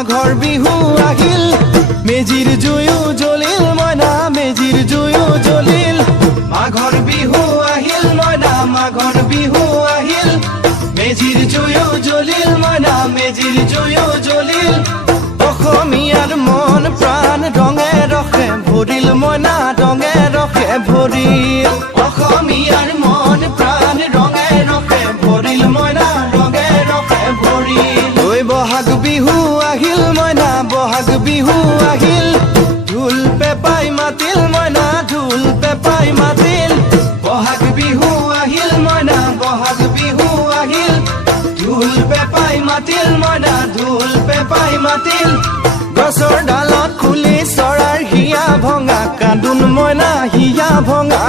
মাঘৰ বিহু আহিল মেজিৰ জুয়ো জ্বলিল মইনা মেজিৰ জুয়ো জ্বলিল মাঘৰ বিহু আহিল মইনা মাঘৰ বিহু আহিল মেজিৰ জুয়ো জ্বলিল মইনা মেজিৰ জুয়ো জ্বলিল অসমীয়াৰ মন প্ৰাণ ৰঙে ৰখে ভৰিল মইনা ৰঙে ৰখে ভৰিল অসমীয়াৰ মন প্ৰাণ ৰঙে ৰখে ভৰিল মইনা ৰঙে ৰখে ভৰিল ঐ বহাগ বিহু আহিল মইনা বহাগ বিহু আহিল ঢোল পেপাই মাতিল মইনা ঢোল পেপাই মাতিল বহাগ বিহু আহিল মইনা বহাগ বিহু আহিল ঢোল পেপাই মাতিল মইনা ঢোল পেপাই মাতিল গছৰ ডালত খুলি চৰাৰ হিয়া ভঙা কান্দোন মইনা হিয়া ভঙা